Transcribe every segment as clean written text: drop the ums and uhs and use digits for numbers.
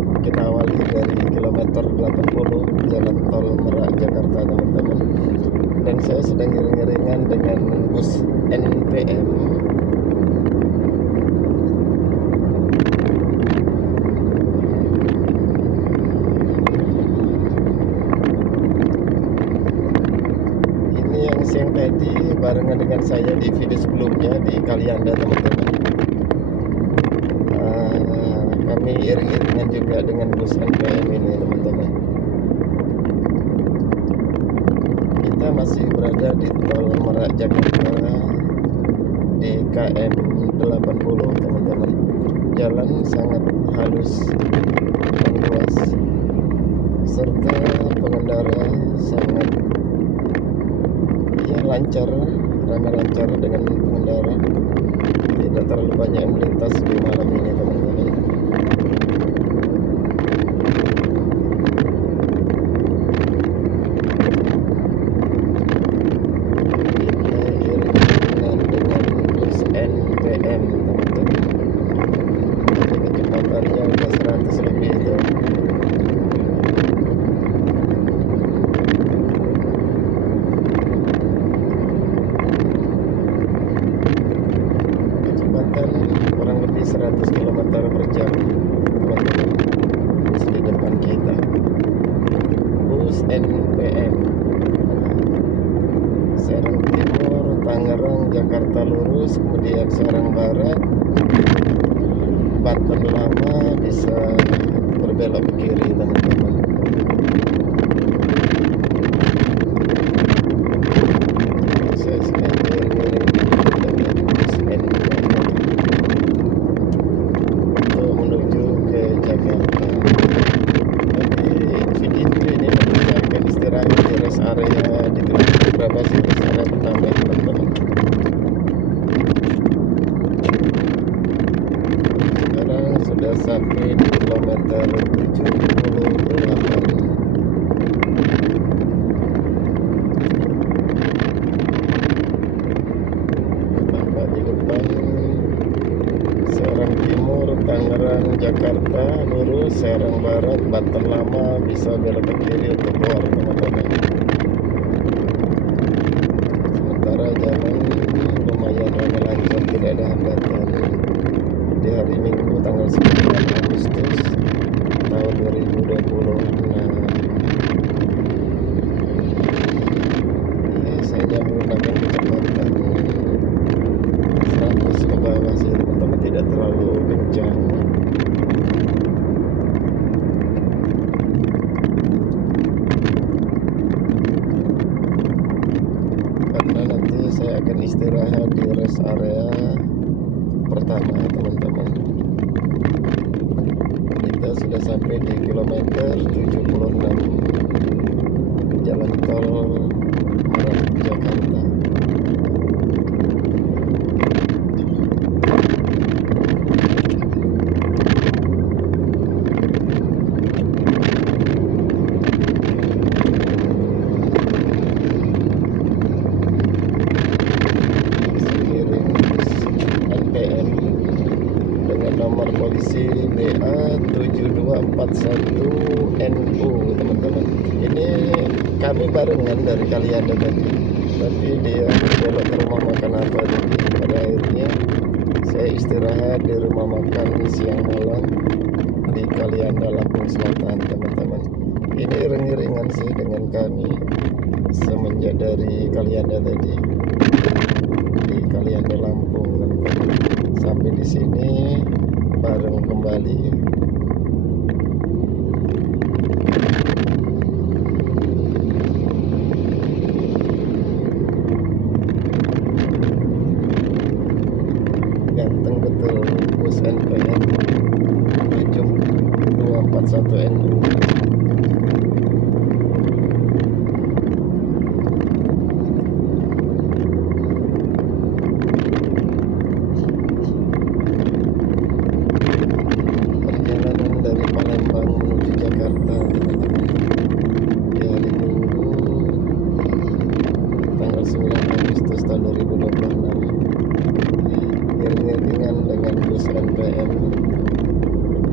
Kita awali dari kilometer 80 Jalan Tol Merak Jakarta, teman-teman. Dan saya sedang iring-iringan dengan bus NPM. Ini yang siang tadi barengan dengan saya di video sebelumnya di Kalianda, teman-teman. Kami iring-iringan juga dengan bus NPM ini, teman-teman. Kita masih berada di Tol Merak Jakarta di KM 80, teman-teman. Jalan sangat halus dan luas, serta pengendara sangat lancar, ramai lancar dengan pengendara. Tidak terlalu banyak yang melintas di malam ini, teman-teman. NPM, teman-teman. Kecepatannya udah 100 lebih itu. Kecepatan kurang lebih 100 km per jam, teman-teman. Bus di depan kita, bus NPM. Serang Timur, Tangerang, Jakarta lurus, kemudian Serang Barat, Banten Lama, bisa berbelok ke kiri, teman-teman. Saya sedang iring-iring dengan bus NPM untuk menuju ke Jakarta. Nanti video ini saya akan istirahat di rest area di beberapa sih rest area pertama, teman-teman. Sekarang sudah sampai di kilometer 78. Nampak di depan Serang Timur, Tangerang, Jakarta lurus, Serang Barat, Banten Lama, bisa belok ke kiri untuk keluar, teman-teman. Sementara jalan lumayan ramai lancar, tidak ada hambatan. Di hari Minggu tanggal 9 Agustus tahun 2020. Saya menggunakan kecepatan 100 ke bawah sih, teman-teman, tidak terlalu kencang. Karena nanti saya akan istirahat di rest area pertama, teman-teman. Kita sudah sampai di kilometer 76 Jalan Tol Merak Jakarta. Nomor polisi BA 7241NU, teman-teman. Ini kami barengan dari Kalianda tadi, tapi dia belok ke rumah makan apa tadi. Pada akhirnya saya istirahat di rumah makan siang malam di Kalianda, Lampung Selatan, teman-teman. Ini iring-iringan sih dengan kami semenjak dari Kalianda tadi, di Kalianda Lampung, teman-teman. Sampai di sini bareng kembali. Ganteng betul bus NPM 7241NU. NPM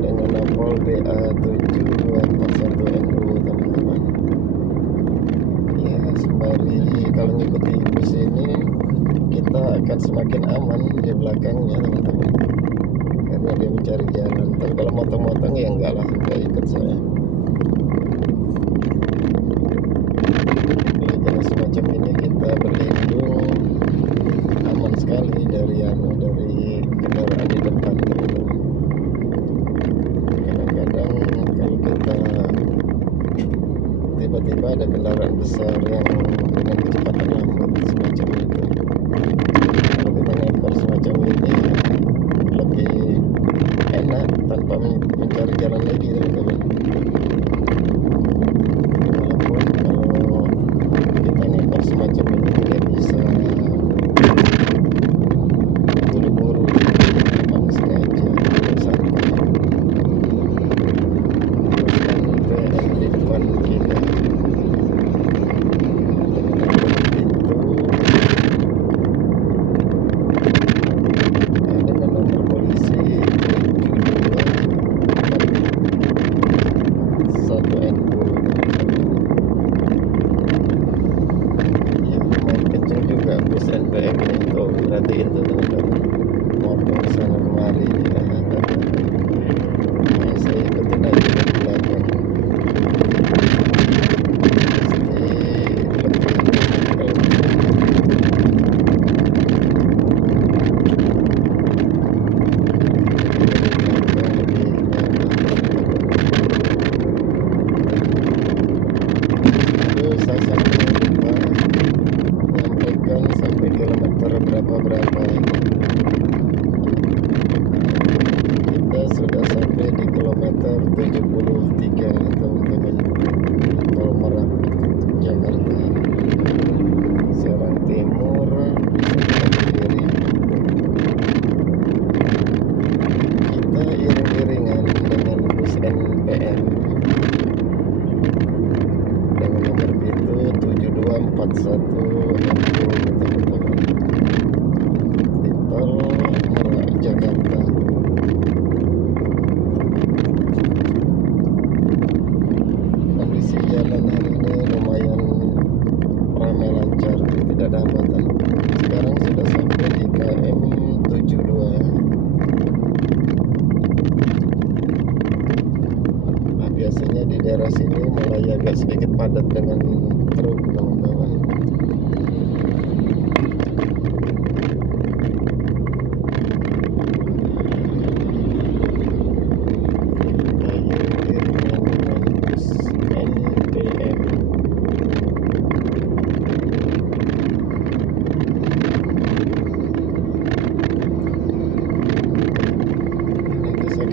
dengan Napol BA BA 7241NU teman-teman. Ya, sembari kalau ngikuti bus ini kita akan semakin aman di belakangnya teman-teman, karena dia mencari jalan. Tapi kalau motong-motong ya enggak lah, enggak ikut saya. Kalau jalan semacam ini kita berlindung aman sekali dari kendaraan di depan teman-teman. Kadang-kadang kalau kita tiba-tiba ada kendaraan besar yang dengan kecepatan lambat semacam itu, kalau kita ngekor semacam ini lebih enak tanpa mencari jalan lagi teman-teman. Walaupun kalau kita ngekor semacam ini dia bisa buru-buru, memang sengaja santai. PM di depan kita dengan nomor polisi 7241NU. Ya, lumayan kenceng juga bus NPM ini, tuh perhatiin tuh teman-teman, motor sana kemari ya. Nah, saya ikutin aja dari belakang. Saya sampai lupa menyampaikan sampai kilometer berapa ini. Kita sudah sampai di kilometer 73 teman-teman, tol Merak Jakarta. Serang Timur, Serang Kiri. Kita iring-iringan dengan bus NPM dengan nomor pintu 7241NU teman-teman, di tol Merak Jakarta. Kondisi jalan hari ini lumayan ramai lancar, tidak ada hambatan. Sekarang sudah sampai di KM 72. Nah, biasanya di daerah sini mulai agak sedikit padat dengan truk teman-teman.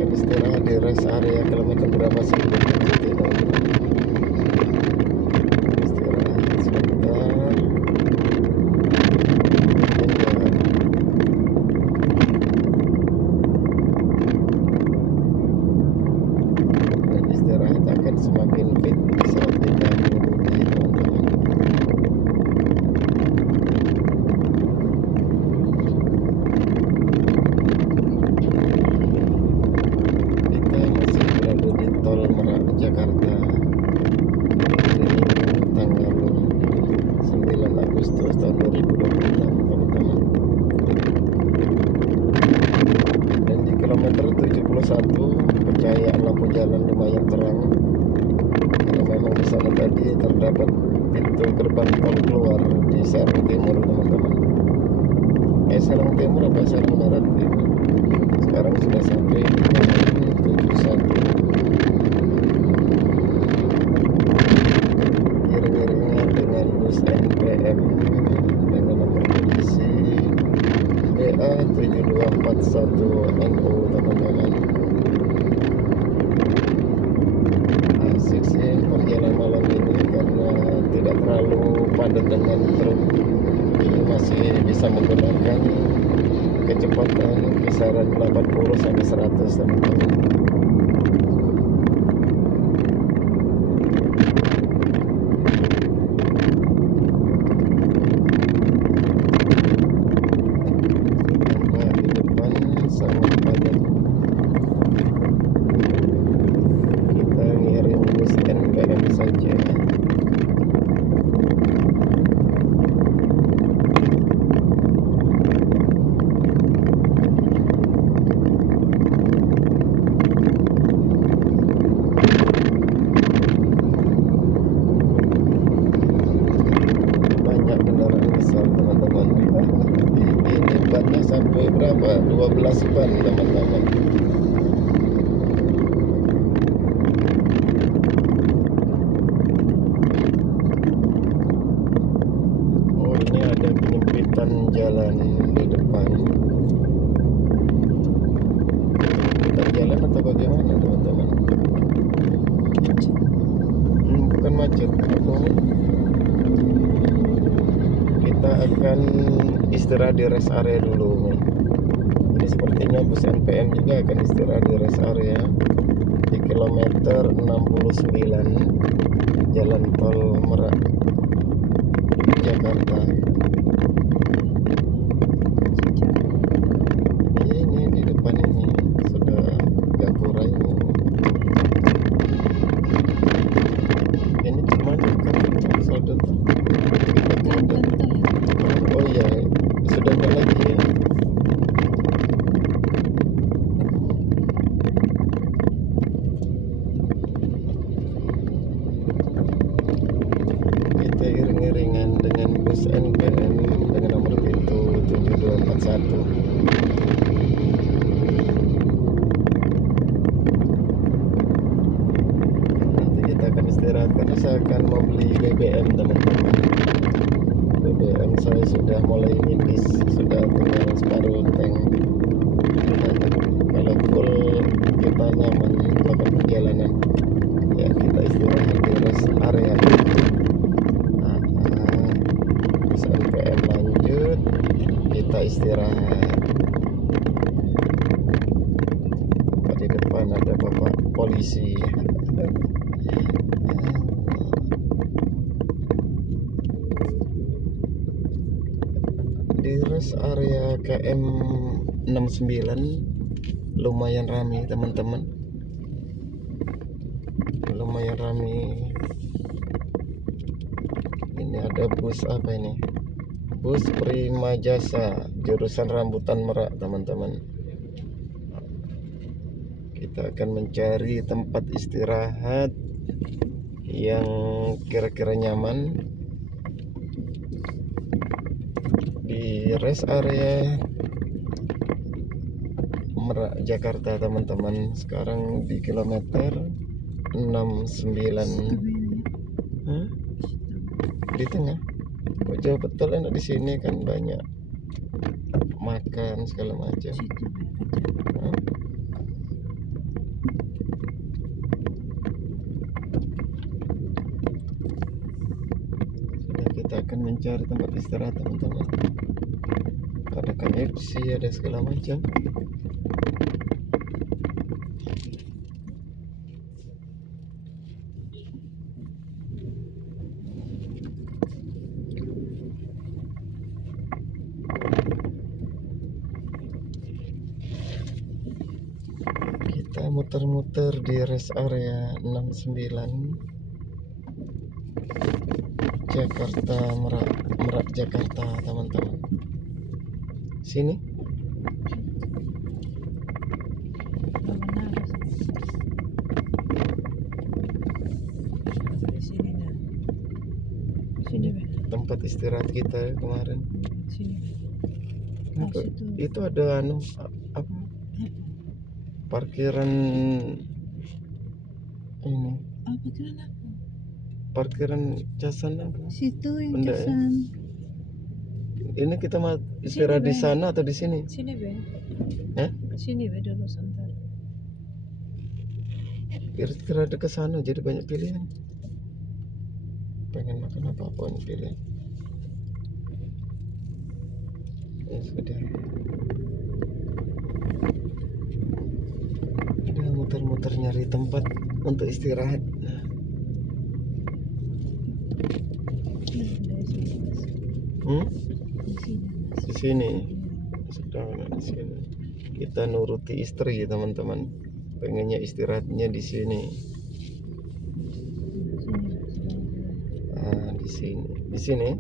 Istirahat di rest area kilometer berapa sih? Istirahat sebentar. Dan istirahat akan semakin fit saat kita mengemudi teman-teman. Tol Merak Jakarta tanggal 9 Agustus tahun 2026 teman-teman. Dan di kilometer 71 pencahayaan lampu jalan lumayan terang, karena memang di sana tadi terdapat pintu gerbang tol keluar di Serang Timur teman-teman. Serang Timur apa Serang Barat itu. Sekarang sudah sampai di 71. NPM dengan nomor polisi BA 7241NU teman-teman. Asik sih perjalanan malam ini karena tidak terlalu padat dengan truk, jadi masih bisa menggunakan kecepatan kisaran 80 sampai 100 teman-teman. berapa? 12 ban teman-teman. Oh, ini ada penyempitan jalan di depan. Penyempitan jalan atau bagaimana teman-teman? Bukan macet. Kita akan istirahat di rest area dulu. Ini sepertinya bus NPM juga akan istirahat di rest area di kilometer 69 Jalan Tol Merak Jakarta. Ini di depan ini sudah gapura ini. Ini cuma dekat sudah tuh. Oh iya, sudah ada lagi ya. Kita iring-iringan dengan bus NPM dengan nomor pintu 7241. Nanti kita akan istirahat karena saya akan membeli BBM teman-teman. BBM saya sudah mulai nipis, sudah tinggal separuh tank. Kalau full kita nyaman melakukan perjalanan. Ya, kita istirahat di rest area. Bus NPM lanjut, kita istirahat. Di depan ada bapak polisi. Di rest area KM 69 lumayan ramai teman-teman, lumayan ramai. Ini ada bus apa ini, bus Prima Jasa jurusan Rambutan Merak teman-teman. Kita akan mencari tempat istirahat yang kira-kira nyaman di rest area Merak Jakarta teman-teman. Sekarang di kilometer 69. Di tengah. Kok jauh betul enak di sini kan banyak makan segala macam. Kita akan mencari tempat istirahat teman-teman. Ada KFC, ada segala macam. Kita muter-muter di rest area 69 Jakarta, Merak Jakarta teman-teman. Sini tempat istirahat kita kemarin. Itu ada apa, parkiran ini. Parkiran Casan apa? Situ yang Benda, Casan. Ya? Ini kita mau istirahat di sana atau di sini? Sini be. Sini be dulu sebentar. Istirahat ke sana jadi banyak pilihan. Pengen makan apa-apa ini pilih. Ya sudah. Udah muter-muter nyari tempat untuk istirahat. Di sini. Sudah di sini. Kita nuruti istri teman-teman. Pengennya istirahatnya di sini. Di sini. Di sini.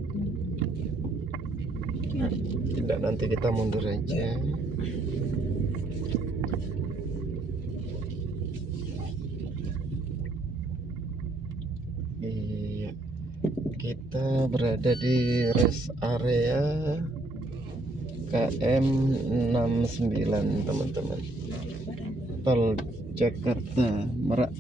Tidak, nanti kita mundur aja. Iya. Kita berada di rest area KM 69 teman-teman, tol Jakarta Merak.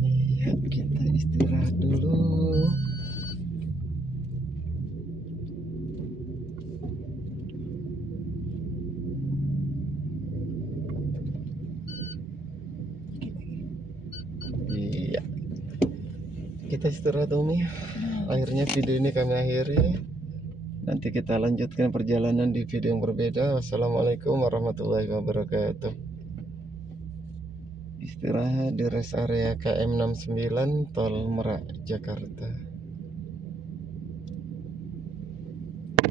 Iya, kita istirahat dulu. Iya, kita istirahat Umi. Akhirnya video ini kami akhiri. Nanti kita lanjutkan perjalanan di video yang berbeda. Wassalamualaikum warahmatullahi wabarakatuh. Istirahat di rest area KM 69 tol Merak Jakarta.